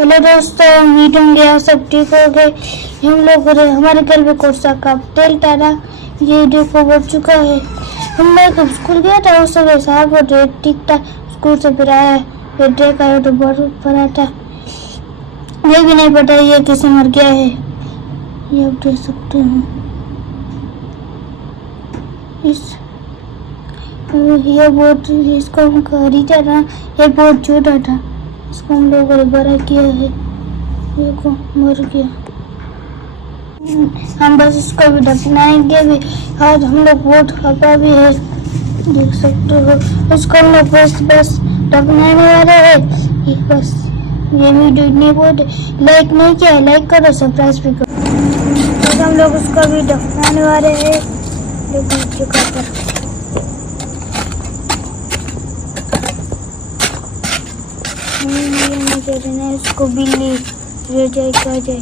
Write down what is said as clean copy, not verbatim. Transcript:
Hello दोस्तों, उम्मीद होंगे आप सब ठीक हो गए। हम लोग हमारे घर में कोर्सा का तेल डाला, ये देखो बढ़ चुका है। हम लोग स्कूल गया था उस समय साहब ठीक था, स्कूल से फिर आया फिर देखा है तो बहुत पड़ा था। ये भी नहीं पता ये किसे मर गया है, ये आप देख सकते हो। ये बहुत इसको हम खरीदा था, ये बहुत छोटा था, इसको हम लोगों ने बड़ा किया है, देखो मर गया। हम बस इसको भी दफनाएंगे भी। आज हम लोग बहुत खपा भी है, देख सकते हो। इसको हम लोग बस दफनाने वाले हैं। बस ये वीडियो इतनी बहुत लाइक नहीं किया है, लाइक करो, सब्सक्राइब भी करो। बस हम लोग उसको भी दफनाने वाले हैं, देखो इसको बिल्ली ले जाए, खा जाए।